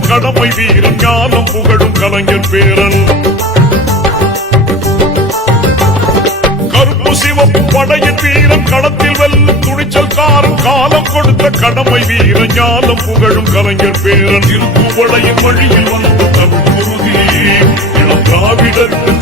கடமை வீரன் ஞானம் புகழும் கலைஞர் பேரன். கருப்பு சிவப்பு படையின் வீரன் களத்தில் வெல்லும் துணிச்சல்காரன் காலம் கொடுத்த கடமை வீரன் ஞானம் புகழும் கலைஞர் பேரன். திருப்புவளையின் வழியில் வந்த தமிழ் குருதி இளம் திராவிடர்கள்